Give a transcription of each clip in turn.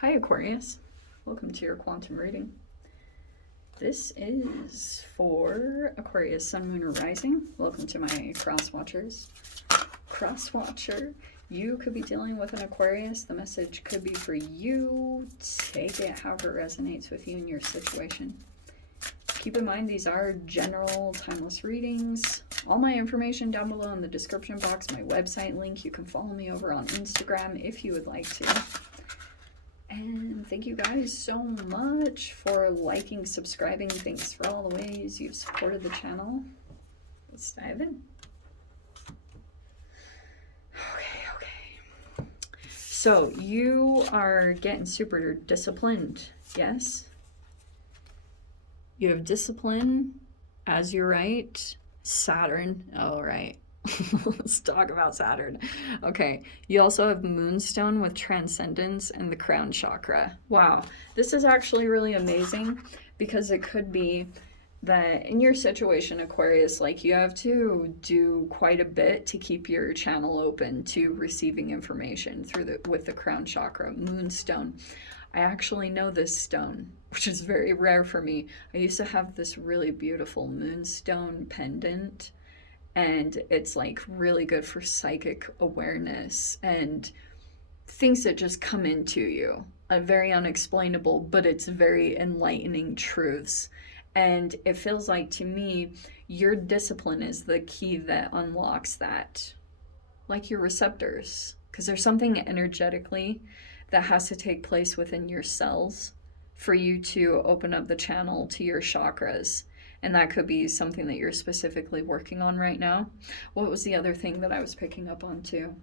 Hi Aquarius, welcome to your quantum reading. This is for Aquarius, Sun, Moon, or Rising. Welcome to my cross watchers. Cross watcher, you could be dealing with an Aquarius. The message could be for you. Take it however it resonates with you in your situation. Keep in mind these are general, timeless readings. All my information down below in the description box, my website link. You can follow me over on Instagram if you would like to. And thank you guys so much for liking, subscribing. Thanks for all the ways you've supported the channel. Let's dive in. Okay. So you are getting super disciplined, yes? You have discipline as your right. Saturn, all right. Let's talk about Saturn. Okay, you also have Moonstone with Transcendence and the Crown Chakra. Wow, this is actually really amazing because it could be that in your situation, Aquarius, like you have to do quite a bit to keep your channel open to receiving information through with the Crown Chakra, Moonstone. I actually know this stone, which is very rare for me. I used to have this really beautiful Moonstone pendant, and it's like really good for psychic awareness and things that just come into you. Very unexplainable, but it's very enlightening truths. And it feels like to me, your discipline is the key that unlocks that. Like your receptors. Because there's something energetically that has to take place within your cells for you to open up the channel to your chakras. And that could be something that you're specifically working on right now. What was the other thing that I was picking up on too?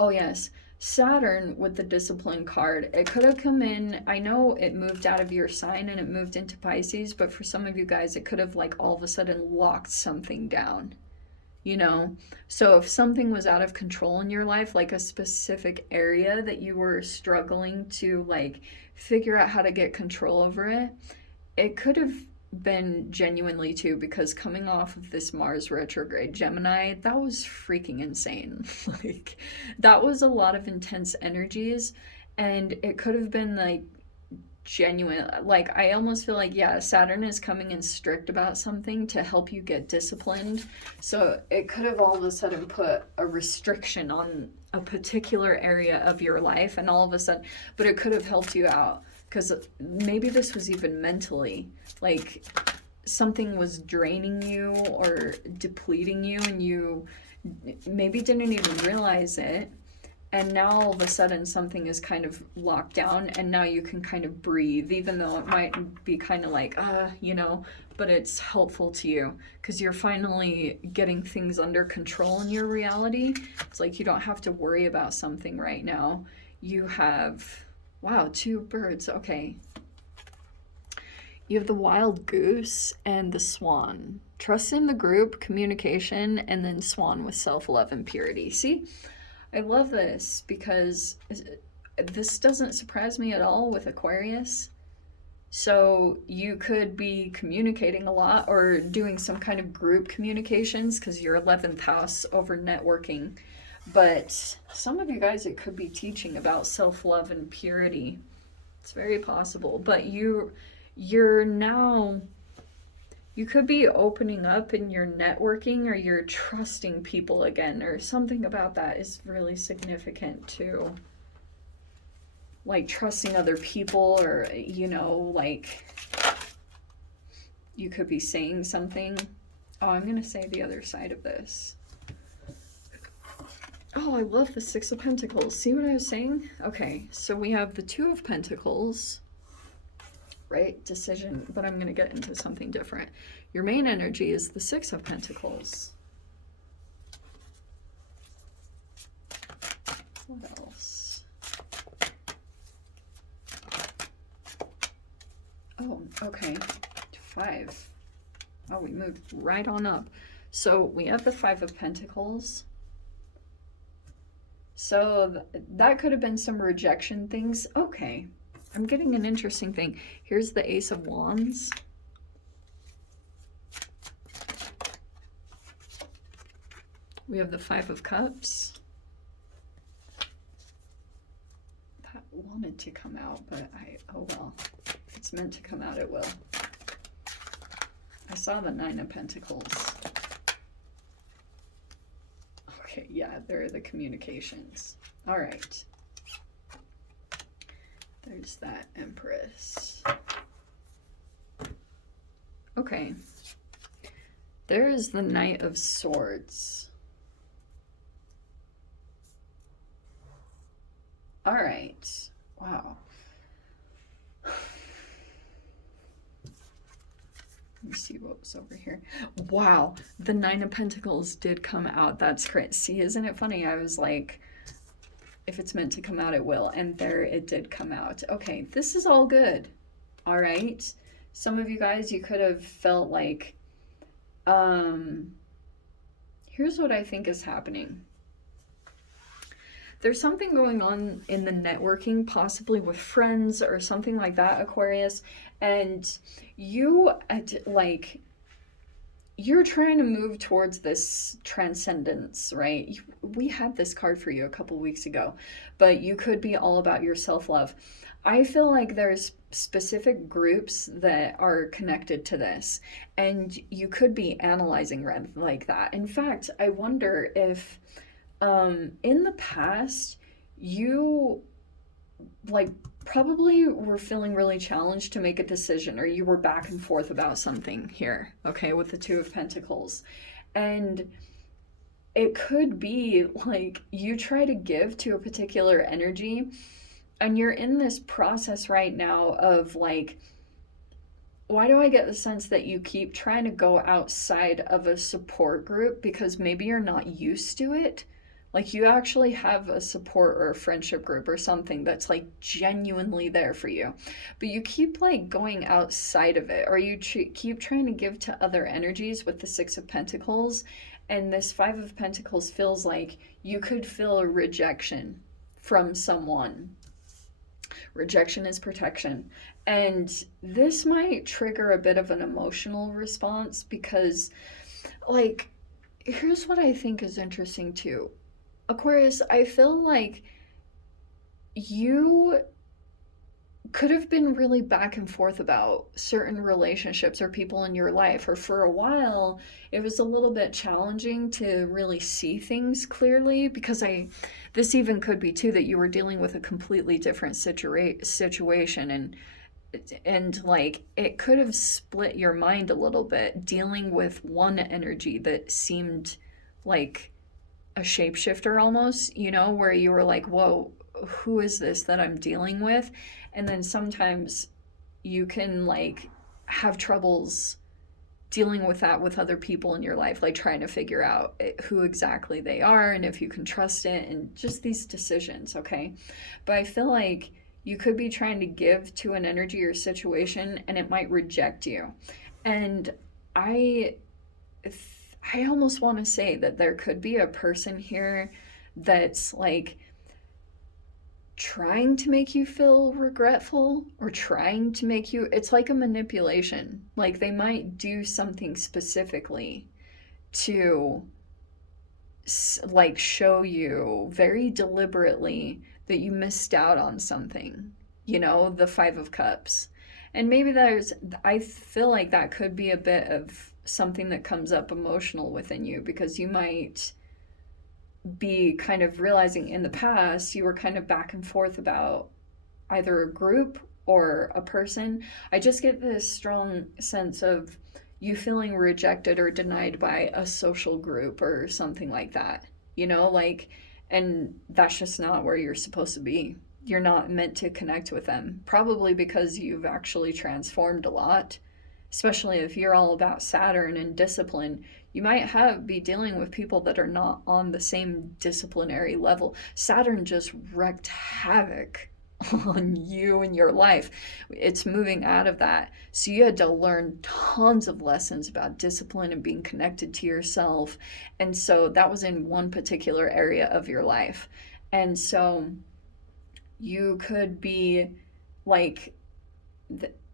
Oh yes, Saturn with the discipline card. It could have come in, I know it moved out of your sign and it moved into Pisces, but for some of you guys, it could have like all of a sudden locked something down. You know, so if something was out of control in your life, like a specific area that you were struggling to like figure out how to get control over it, it could have been genuinely too, because coming off of this Mars retrograde Gemini, that was freaking insane. Like that was a lot of intense energies, and it could have been like genuine. Like I almost feel like, yeah, Saturn is coming in strict about something to help you get disciplined, so it could have all of a sudden put a restriction on a particular area of your life, and all of a sudden, but it could have helped you out because maybe this was even mentally, like something was draining you or depleting you and you maybe didn't even realize it. And now all of a sudden something is kind of locked down and now you can kind of breathe, even though it might be kind of like, you know, but it's helpful to you because you're finally getting things under control in your reality. It's like you don't have to worry about something right now. You have, wow, 2 birds, okay. You have the wild goose and the swan. Trust in the group, communication, and then swan with self-love and purity. See? I love this because this doesn't surprise me at all with Aquarius. So you could be communicating a lot or doing some kind of group communications because your 11th house over networking. But some of you guys, it could be teaching about self-love and purity. It's very possible. But you're now, you could be opening up in your networking or you're trusting people again, or something about that is really significant too. Like trusting other people, or, you know, like you could be saying something. Oh, I'm going to say the other side of this. Oh, I love the 6 of Pentacles. See what I was saying? Okay, so we have the 2 of Pentacles. Right? Decision, but I'm going to get into something different. Your main energy is the 6 of Pentacles. What else? Oh, okay. 5. Oh, we moved right on up. So we have the 5 of Pentacles. So that could have been some rejection things. Okay. I'm getting an interesting thing. Here's the Ace of Wands. We have the 5 of Cups. wanted to come out, but oh well. If it's meant to come out, it will. I saw the 9 of Pentacles. Okay, yeah, there are the communications. All right. There's that Empress. Okay. There is the Knight of Swords. All right. Wow. Let me see what was over here. Wow, the 9 of Pentacles did come out. That's great. See, isn't it funny? I was like, if it's meant to come out, it will. And there it did come out. Okay, this is all good. All right. Some of you guys, you could have felt like, here's what I think is happening. There's something going on in the networking, possibly with friends or something like that, Aquarius, and you, like, you're trying to move towards this transcendence, right? We had this card for you a couple weeks ago, but you could be all about your self-love. I feel like there's specific groups that are connected to this, and you could be analyzing red like that. In fact, I wonder if in the past you like probably were feeling really challenged to make a decision, or you were back and forth about something here, okay, with the 2 of Pentacles. And it could be like you try to give to a particular energy, and you're in this process right now of like, why do I get the sense that you keep trying to go outside of a support group because maybe you're not used to it? Like you actually have a support or a friendship group or something that's like genuinely there for you, but you keep like going outside of it, or you keep trying to give to other energies with the 6 of Pentacles, and this 5 of Pentacles feels like you could feel a rejection from someone. Rejection is protection, and this might trigger a bit of an emotional response because, like, here's what I think is interesting too. Aquarius, I feel like you could have been really back and forth about certain relationships or people in your life, or for a while it was a little bit challenging to really see things clearly, because this even could be too that you were dealing with a completely different situation, and like it could have split your mind a little bit, dealing with one energy that seemed like a shapeshifter almost, you know, where you were like, whoa, who is this that I'm dealing with? And then sometimes you can like have troubles dealing with that with other people in your life, like trying to figure out who exactly they are and if you can trust it, and just these decisions, okay? But I feel like you could be trying to give to an energy or situation and it might reject you. And I almost want to say that there could be a person here that's like trying to make you feel regretful, or trying to make you, it's like a manipulation. Like they might do something specifically to like show you very deliberately that you missed out on something, you know, the 5 of Cups. And maybe I feel like that could be a bit of something that comes up emotional within you, because you might be kind of realizing in the past you were kind of back and forth about either a group or a person. I just get this strong sense of you feeling rejected or denied by a social group or something like that, you know, like, and that's just not where you're supposed to be. You're not meant to connect with them, probably because you've actually transformed a lot. Especially if you're all about Saturn and discipline, you might be dealing with people that are not on the same disciplinary level. Saturn just wreaked havoc on you and your life. It's moving out of that. So you had to learn tons of lessons about discipline and being connected to yourself. And so that was in one particular area of your life. And so you could be like,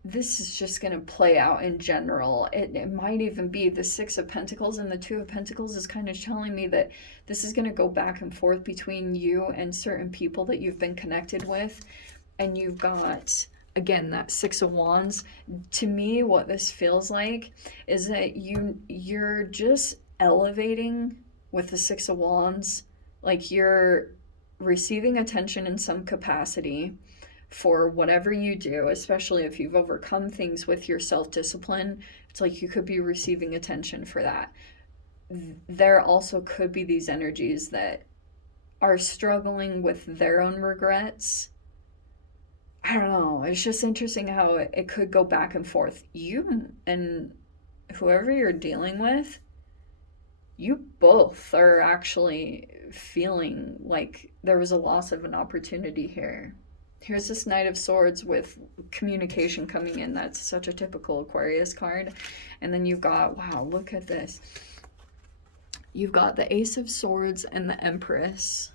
this is just going to play out in general. It might even be the Six of Pentacles, and the Two of Pentacles is kind of telling me that this is going to go back and forth between you and certain people that you've been connected with. And you've got, again, that Six of Wands. To me, what this feels like is that you're just elevating with the Six of Wands. Like, you're receiving attention in some capacity for whatever you do, especially if you've overcome things with your self-discipline. It's like you could be receiving attention for that. There also could be these energies that are struggling with their own regrets. I don't know. It's just interesting how it could go back and forth. You and whoever you're dealing with, you both are actually feeling like there was a loss of an opportunity here. Here's this Knight of Swords with communication coming in. That's such a typical Aquarius card. And then you've got, wow, look at this. You've got the Ace of Swords and the Empress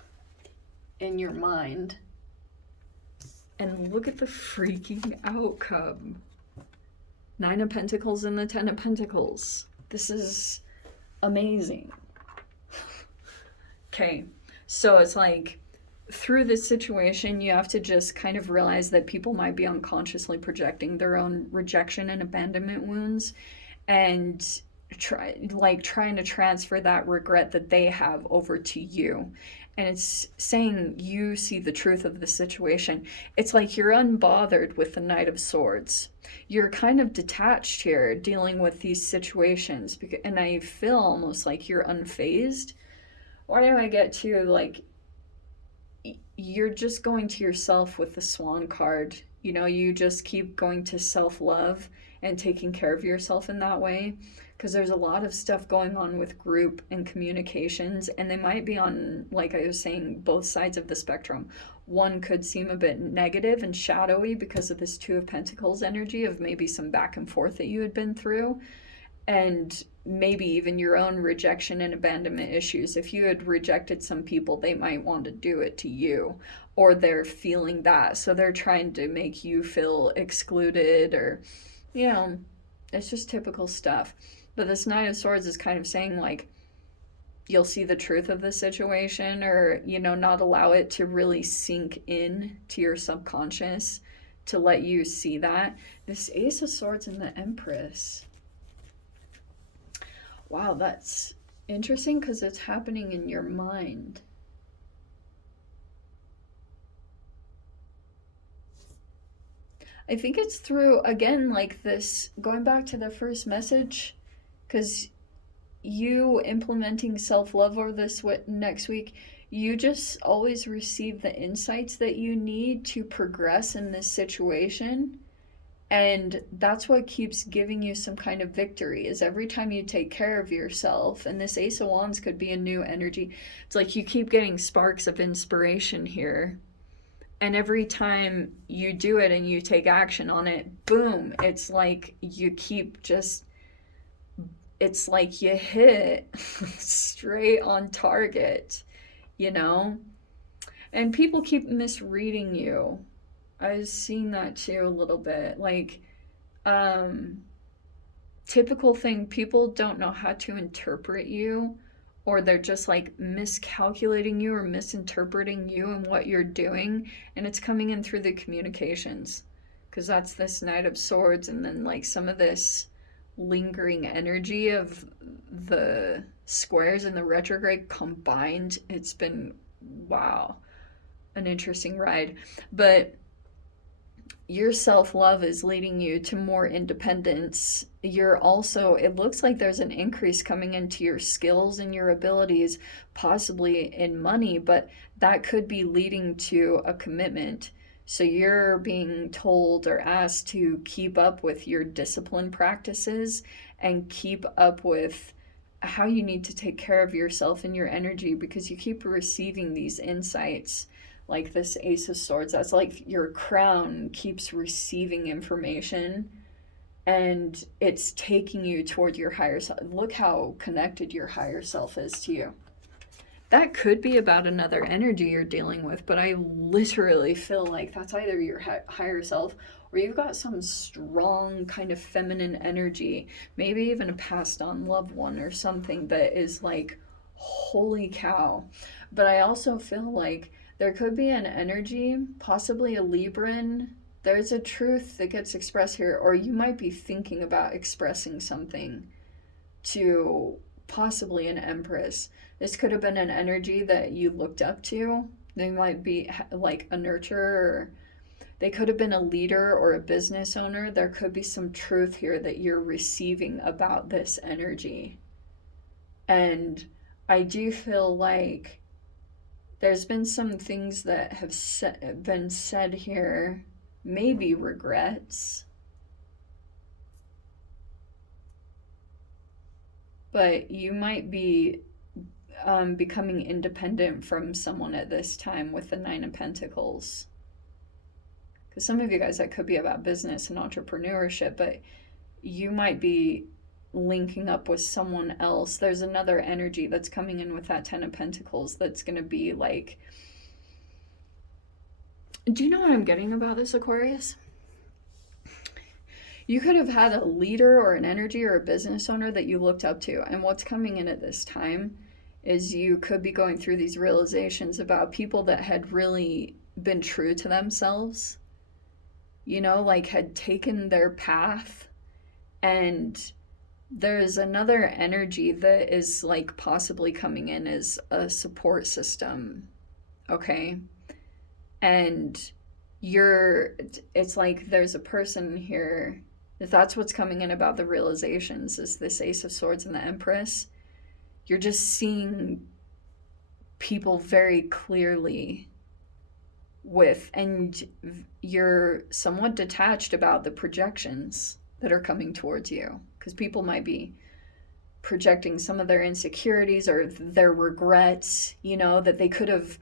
in your mind. And look at the freaking outcome. Nine of Pentacles and the Ten of Pentacles. This is amazing. Okay, so it's like, through this situation, you have to just kind of realize that people might be unconsciously projecting their own rejection and abandonment wounds, and trying to transfer that regret that they have over to you. And it's saying you see the truth of the situation. It's like you're unbothered with the Knight of Swords. You're kind of detached here dealing with these situations, and I feel almost like you're unfazed. Why do I get to, like, you're just going to yourself with the Swan card. You know, you just keep going to self-love and taking care of yourself in that way, because there's a lot of stuff going on with group and communications, and they might be on, like I was saying, both sides of the spectrum. One could seem a bit negative and shadowy because of this Two of Pentacles energy of maybe some back and forth that you had been through, and maybe even your own rejection and abandonment issues. If you had rejected some people, they might want to do it to you, or they're feeling that, so they're trying to make you feel excluded, or, you know, it's just typical stuff. But this Nine of Swords is kind of saying, like, you'll see the truth of the situation, or, you know, not allow it to really sink in to your subconscious to let you see that. This Ace of Swords and the Empress. Wow, that's interesting because it's happening in your mind. I think it's through, again, like this, going back to the first message, because you implementing self-love over this next week, you just always receive the insights that you need to progress in this situation. And that's what keeps giving you some kind of victory, is every time you take care of yourself. And this Ace of Wands could be a new energy. It's like you keep getting sparks of inspiration here. And every time you do it and you take action on it, boom, it's like you keep just, it's like you hit straight on target, you know? And people keep misreading you. I was seeing that too a little bit. Like, typical thing, people don't know how to interpret you, or they're just like miscalculating you or misinterpreting you and what you're doing. And it's coming in through the communications, because that's this Knight of Swords, and then like some of this lingering energy of the squares and the retrograde combined. It's been, wow, an interesting ride. But your self-love is leading you to more independence. You're also, it looks like there's an increase coming into your skills and your abilities, possibly in money, but that could be leading to a commitment. So you're being told or asked to keep up with your discipline practices and keep up with how you need to take care of yourself and your energy, because you keep receiving these insights. Like this Ace of Swords, that's like your crown keeps receiving information, and it's taking you toward your higher self. Look how connected your higher self is to you. That could be about another energy you're dealing with, but I literally feel like that's either your higher self or you've got some strong kind of feminine energy, maybe even a passed on loved one or something that is like, holy cow. But I also feel like there could be an energy, possibly a Libran. There's a truth that gets expressed here, or you might be thinking about expressing something to possibly an Empress. This could have been an energy that you looked up to. They might be like a nurturer, or they could have been a leader or a business owner. There could be some truth here that you're receiving about this energy. And I do feel like there's been some things that have been said here, maybe regrets, but you might be becoming independent from someone at this time with the Nine of Pentacles. Because some of you guys, that could be about business and entrepreneurship, but you might be linking up with someone else. There's another energy that's coming in with that Ten of Pentacles that's going to be like, do you know what I'm getting about this, Aquarius? You could have had a leader or an energy or a business owner that you looked up to, and what's coming in at this time is you could be going through these realizations about people that had really been true to themselves, you know, like had taken their path. And there's another energy that is like possibly coming in as a support system, okay? And it's like there's a person here, that's what's coming in about the realizations, is this Ace of Swords and the Empress. You're just seeing people very clearly and you're somewhat detached about the projections that are coming towards you, because people might be projecting some of their insecurities or their regrets, you know, that they could have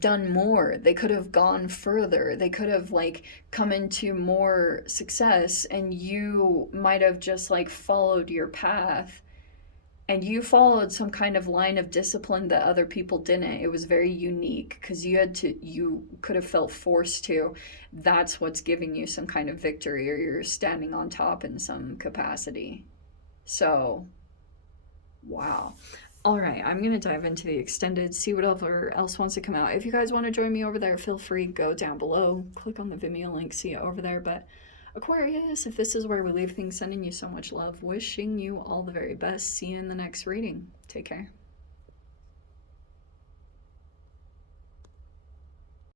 done more, they could have gone further, they could have like come into more success, and you might have just like followed your path, and you followed some kind of line of discipline that other people didn't. It was very unique because you could have felt forced to. That's what's giving you some kind of victory, or you're standing on top in some capacity. So, wow. All right, I'm going to dive into the extended, see what else wants to come out. If you guys want to join me over there, feel free, go down below, click on the Vimeo link, see it over there. But Aquarius, if this is where we leave things, sending you so much love, wishing you all the very best. See you in the next reading. Take care.